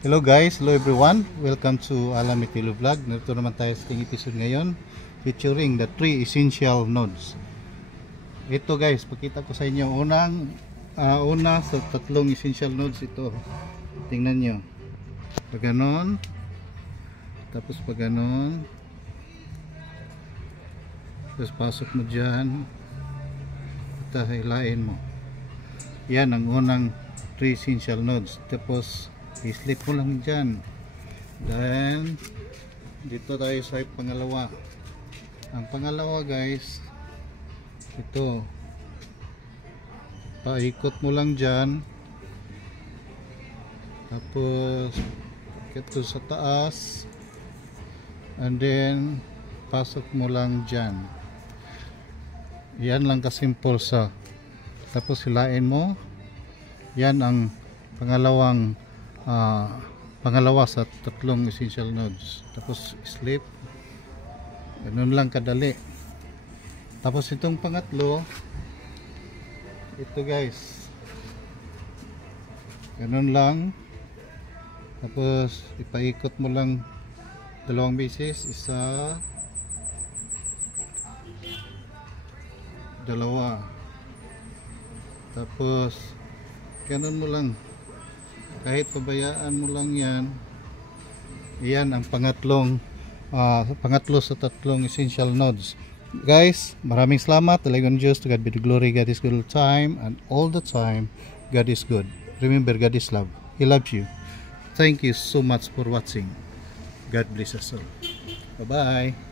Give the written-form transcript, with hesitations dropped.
Hello guys, hello everyone. Welcome to Alam Itilo Vlog. Narito naman tayo sa ating episode ngayon featuring the 3 essential nodes. Ito guys, pakita ko sa inyo una sa tatlong essential nodes ito. Tingnan nyo. Pag ganon, tapos pag ganon, tapos pasok mo dyan at hilain mo. Yan ang unang 3 essential nodes. Tapos i-slip mo lang dyan. Then dito tayo sa pangalawa. Ang pangalawa guys, ito, paikot mo lang dyan, tapos ito sa taas, and then pasok mo lang dyan. Yan lang kasimple sa. Tapos hilain mo. Yan ang pangalawa sa tatlong essential nodes. Tapos slip. Ganun lang kadali. Tapos itong pangatlo, ito guys, ganun lang. Tapos ipaikot mo lang dalawang beses, isa, dalawa. Tapos ganun mo lang, kahit pabayaan mo lang yan. Yan ang pangatlo sa tatlong essential nodes. Guys, maraming salamat. Talagang Diyos, to God be the glory. God is good all the time, and all the time God is good. Remember, God is love. He loves you. Thank you so much for watching. God bless us all. Bye bye.